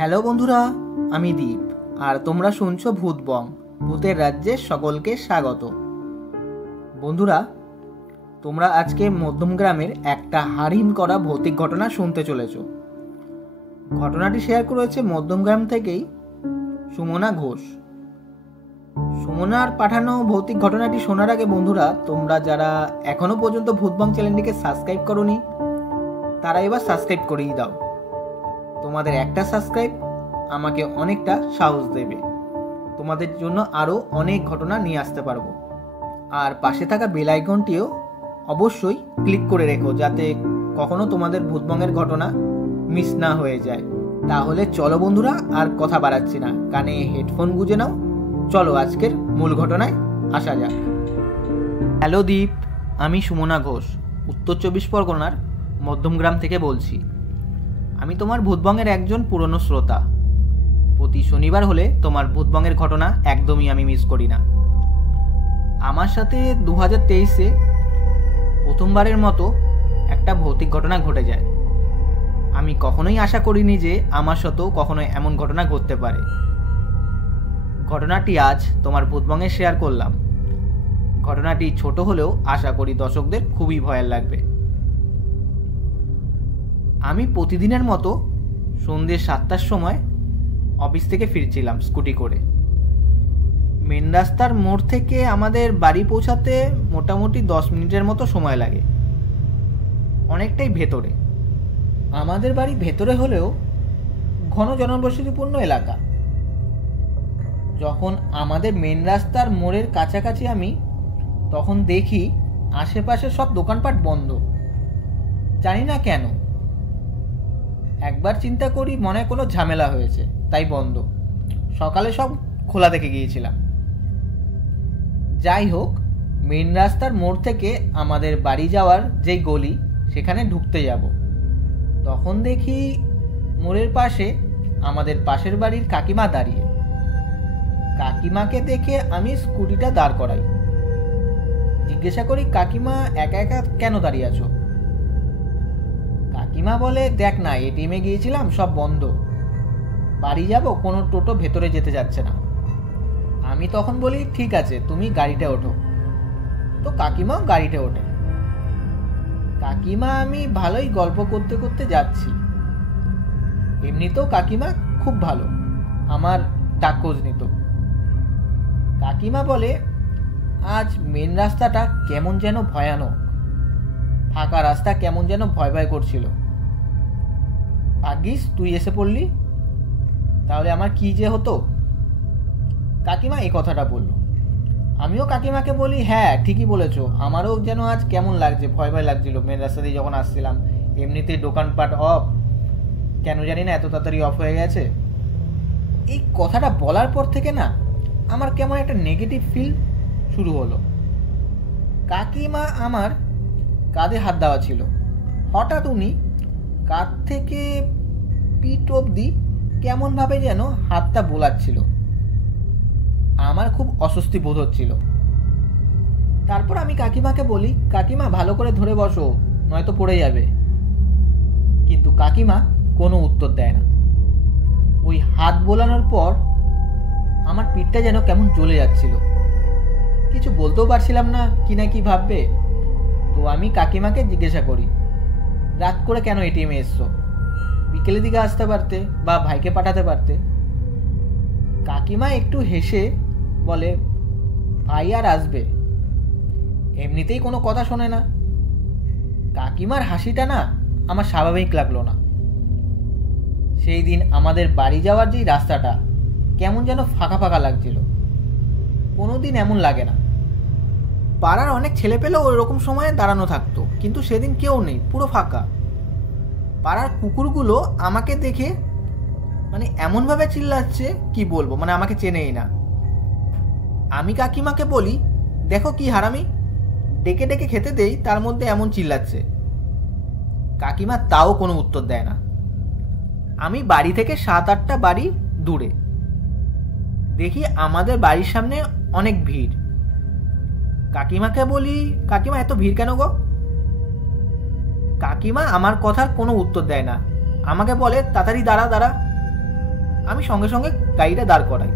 Hello বন্ধুরা, আমি দীপ আর তোমরা শুনছো ভূতবং, ভূতের রাজ্যে সকলকে স্বাগত। বন্ধুরা, তোমরা আজকে মধ্যমগ্রামের একটা হাড়হিম করা ভৌতিক ঘটনা শুনতে চলেছ। ঘটনাটি শেয়ার করেছে মধ্যমগ্রাম থেকেই সুমনা ঘোষ। সুমনার পাঠানো ভৌতিক ঘটনাটি শোনার আগে বন্ধুরা, তোমরা যারা এখনো পর্যন্ত ভূতবং চ্যানেলটিকে সাবস্ক্রাইব করোনি তারা এবার সাবস্ক্রাইব করেই দাও। তোমাদের একটা সাবস্ক্রাইব আমাকে অনেকটা সাহস দেবে, তোমাদের জন্য আরও অনেক ঘটনা নিয়ে আসতে পারবো। আর পাশে থাকা বেল আইকনটিও অবশ্যই ক্লিক করে রেখো, যাতে কখনো তোমাদের ভূতবংয়ের ঘটনা মিস না হয়ে যায়। তাহলে চলো বন্ধুরা, আর কথা বাড়াচ্ছি না, কানে হেডফোন গুঁজে নাও। চলো আজকের মূল ঘটনায় আসা যাক। হ্যালো দীপ, আমি সুমনা ঘোষ, উত্তর 24 পরগনার মধ্যমগ্রাম থেকে বলছি। আমি তোমার ভূতবংয়ের একজন পুরনো শ্রোতা। প্রতি শনিবার হলে তোমার ভূতবংয়ের ঘটনা একদমই আমি মিস করি না। আমার সাথে 2023-এ প্রথমবারের মতো একটা ভৌতিক ঘটনা ঘটে যায়। আমি কখনোই আশা করিনি যে আমার সাথেও কখনো এমন ঘটনা ঘটতে পারে। ঘটনাটি আজ তোমার ভূতবংয়ে শেয়ার করলাম। ঘটনাটি ছোট হলেও আশা করি দর্শকদের খুবই ভয়ের লাগবে। আমি প্রতিদিনের মতো সন্ধ্যে 7টার সময় অফিস থেকে ফিরছিলাম স্কুটি করে। মেন রাস্তার মোড় থেকে আমাদের বাড়ি পৌঁছাতে মোটামুটি 10 মিনিটের মতো সময় লাগে। অনেকটাই ভেতরে, আমাদের বাড়ি ভেতরে হলেও ঘন জনবসতিপূর্ণ এলাকা। যখন আমাদের মেন রাস্তার মোড়ের কাছাকাছি আমি, তখন দেখি আশেপাশে সব দোকানপাট বন্ধ। জানি না কেন। একবার চিন্তা করি মনে কোনো ঝামেলা হয়েছে তাই বন্ধ। সকালে সব খোলা দেখে গিয়েছিলাম। যাই হোক, মেন রাস্তার মোড় থেকে আমাদের বাড়ি যাওয়ার যেই গলি, সেখানে ঢুকতে যাব, তখন দেখি মোড়ের পাশে আমাদের পাশের বাড়ির কাকিমা দাঁড়িয়ে। কাকিমাকে দেখে আমি স্কুটিটা দাঁড় করাই। জিজ্ঞাসা করি, কাকিমা একা একা কেন দাঁড়িয়ে আছো? কাকিমা বলে, দেখ না, এটিএমে গিয়েছিলাম, সব বন্ধ, বাড়ি যাব, কোনো টোটো ভেতরে যেতে যাচ্ছে না। আমি তখন বলি, ঠিক আছে, তুমি গাড়িতে ওঠো। তো কাকিমাও গাড়িতে ওঠে। কাকিমা আমি ভালোই গল্প করতে করতে যাচ্ছি। এমনিতেও কাকিমা খুব ভালো, আমার ডাক খোঁজ নিত। কাকিমা বলে, আজ মেন রাস্তাটা কেমন যেন ভয়ানক, ফাঁকা রাস্তা কেমন যেন ভয় ভয় করছিল। ভাগ্যিস তুই এসে পড়লি, তাহলে আমার কি যে হতো। কাকিমা এই কথাটা বলল। আমিও কাকিমাকে বলি, হ্যাঁ ঠিকই বলেছো, আমারও যেন আজ কেমন লাগছে, ভয় ভয় লাগছিল মেন রাস্তা দিয়ে যখন আসছিলাম। এমনিতেই দোকানপাট অফ, কেন জানি না এত তাড়াতাড়ি অফ হয়ে গেছে। এই কথাটা বলার পর থেকে না আমার কেমন একটা নেগেটিভ ফিল শুরু হলো। কাকিমা আমার কাঁধে হাত দেওয়া ছিল। হঠাৎ উনি কাঁধ থেকে পিঠ অবধি কেমনভাবে যেন হাতটা বোলাচ্ছিল। আমার খুব অস্বস্তি বোধ হচ্ছিল। তারপর আমি কাকিমাকে বলি, কাকিমা ভালো করে ধরে বসো, নয়তো পড়ে যাবে। কিন্তু কাকিমা কোনো উত্তর দেয় না। ওই হাত বোলানোর পর আমার পিঠটা যেন কেমন জ্বলে যাচ্ছিল। কিছু বলতেও পারছিলাম না, কি না কি ভাববে। তো আমি কাকিমাকে জিজ্ঞাসা করি, রাত করে কেন এটিএমে এসছো? বিকেলের দিকে আসতে পারতে বা ভাইকে পাঠাতে পারতে। কাকিমা একটু হেসে বলে, ভাই আর আসবে, এমনিতেই কোনো কথা শোনে না। কাকিমার হাসিটা না আমার স্বাভাবিক লাগলো না। সেই দিন আমাদের বাড়ি যাওয়ার যেই রাস্তাটা কেমন যেন ফাঁকা ফাঁকা লাগছিল। কোনোদিন এমন লাগে না। পাড়ার অনেক ছেলে পেলেও ওইরকম সময়ে দাঁড়ানো থাকতো, কিন্তু সেদিন কেউ নেই, পুরো ফাঁকা। পাড়ার কুকুরগুলো আমাকে দেখে মানে এমনভাবে চিল্লাচ্ছে, কি বলবো, মানে আমাকে চেনেই না। আমি কাকিমাকে বলি, দেখো কি হারামি, ডেকে ডেকে খেতে দেই, তার মধ্যে এমন চিল্লাচ্ছে। কাকিমা তাও কোনো উত্তর দেয় না। আমি বাড়ি থেকে 7-8টা বাড়ি দূরে দেখি আমাদের বাড়ির সামনে অনেক ভিড়। কাকিমাকে বলি, কাকিমা এত ভিড় কেন গো? কাকিমা আমার কথার কোনো উত্তর দেয় না, আমাকে বলে, তাড়াতাড়ি দাঁড়া দাঁড়া। আমি সঙ্গে সঙ্গে গাড়িটা দাঁড় করাই।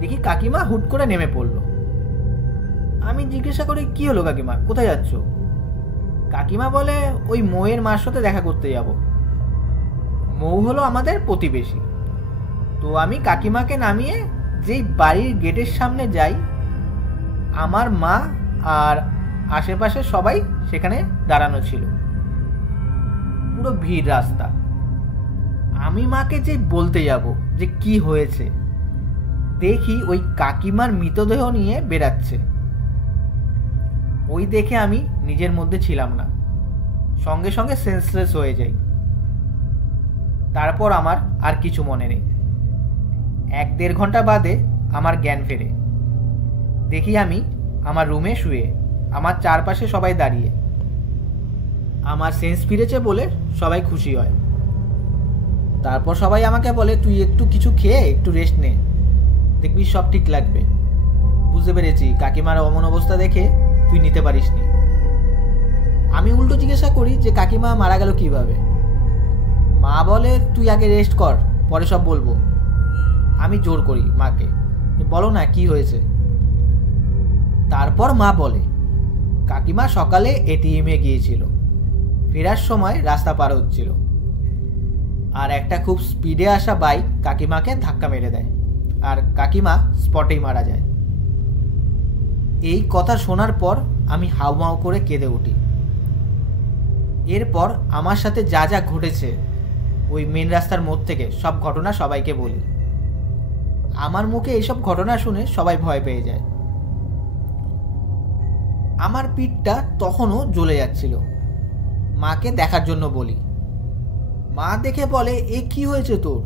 দেখি কাকিমা হুট করে নেমে পড়লো। আমি জিজ্ঞাসা করি, কি হলো কাকিমা, কোথায় যাচ্ছ? কাকিমা বলে, ওই মৌয়ের মার সাথে দেখা করতে যাব। মৌ হলো আমাদের প্রতিবেশী। তো আমি কাকিমাকে নামিয়ে যেই বাড়ির গেটের সামনে যাই, আমার মা আর আশেপাশে সবাই সেখানে দাঁড়ানো ছিল। পুরো ভিড় রাস্তা। আমি মাকে যে বলতে যাব যে কি হয়েছে, দেখি ওই কাকিমার মৃতদেহ নিয়ে বেরাচ্ছে। ওই দেখে আমি নিজের মধ্যে ছিলাম না, সঙ্গে সঙ্গে সেন্সলেস হয়ে যাই। তারপর আমার আর কিছু মনে নেই। 1-1.5 ঘন্টা বাদে আমার জ্ঞান ফেরে। দেখি আমি আমার রুমে শুয়ে, আমার চারপাশে সবাই দাঁড়িয়ে। আমার সেন্স ফিরেছে বলে সবাই খুশি হয়। তারপর সবাই আমাকে বলে, তুই একটু কিছু খেয়ে একটু রেস্ট নে, দেখবি সব ঠিক লাগবে। বুঝতে পেরেছি কাকিমার অমন অবস্থা দেখে তুই নিতে পারিস নি। আমি উল্টো জিজ্ঞাসা করি যে কাকিমা মারা গেল কিভাবে? মা বলে, তুই আগে রেস্ট কর, পরে সব বলবো। আমি জোর করি মাকে, বলো না কি হয়েছে। তারপর মা বলে, কাকিমা সকালে এটিএমে গিয়েছিল, ফেরার সময় রাস্তা পার হচ্ছিল, আর একটা খুব স্পিডে আসা বাইক কাকিমাকে ধাক্কা মেরে দেয়, আর কাকিমা স্পটেই মারা যায়। এই কথা শোনার পর আমি হাউমাউ করে কেঁদে উঠি। এরপর আমার সাথে যা যা ঘটেছে ওই মেন রাস্তার মোড় থেকে সব ঘটনা সবাইকে বলি। আমার মুখে এইসব ঘটনা শুনে সবাই ভয় পেয়ে যায়। আমার পিঠটা তখনও জ্বলে যাচ্ছিল। মাকে দেখার জন্য বলি। মা দেখে বলে, এ কি হয়েছে তোর?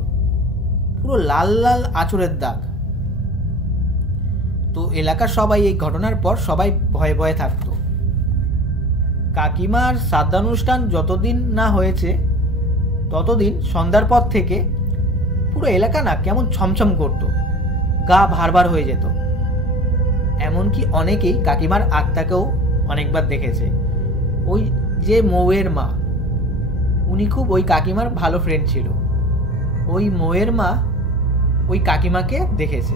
পুরো লাল লাল আঁচড়ের দাগ। তো এলাকার সবাই এই ঘটনার পর সবাই ভয়ে ভয়ে থাকতো। কাকিমার শ্রাদ্ধানুষ্ঠান যতদিন না হয়েছে ততদিন সন্ধ্যার পর থেকে পুরো এলাকা না কেমন ছমছম করতো, গা ভারবার হয়ে যেত। এমনকি অনেকেই কাকিমার আত্মাকেও অনেকবার দেখেছে। ওই যে মৌয়ের মা, উনি খুব ওই কাকিমার ভালো ফ্রেন্ড ছিল। ওই মৌয়ের মা ওই কাকিমাকে দেখেছে।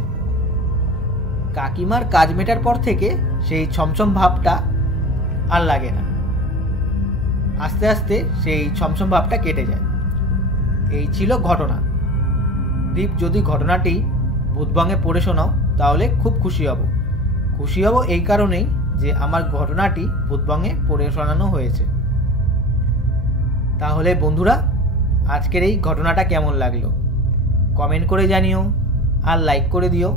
কাকিমার কাজ মেটার পর থেকে সেই ছমছম ভাবটা আর লাগে না। আস্তে আস্তে সেই ছমছম ভাবটা কেটে যায়। এই ছিল ঘটনা। দীপ, যদি ঘটনাটি ভূতবঙ্গে পড়ে শোনাও তাহলে খুব খুশি হব। খুশি হব এই কারণেই যে আমার ঘটনাটি ভূতবঙ্গে পড়ে শোনানো হয়েছে। তাহলে বন্ধুরা, আজকের এই ঘটনাটা কেমন লাগলো কমেন্ট করে জানিও, আর লাইক করে দিও।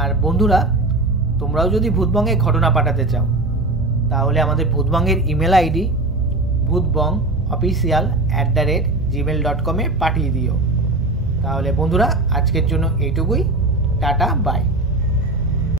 আর বন্ধুরা, তোমরাও যদি ভূতবঙ্গে ঘটনা পাঠাতে চাও তাহলে আমাদের ভূতবঙ্গের ইমেল আইডি bhutbongofficial@gmail.com পাঠিয়ে দিও। তাহলে বন্ধুরা, আজকের জন্য এইটুকুই। Tata, by.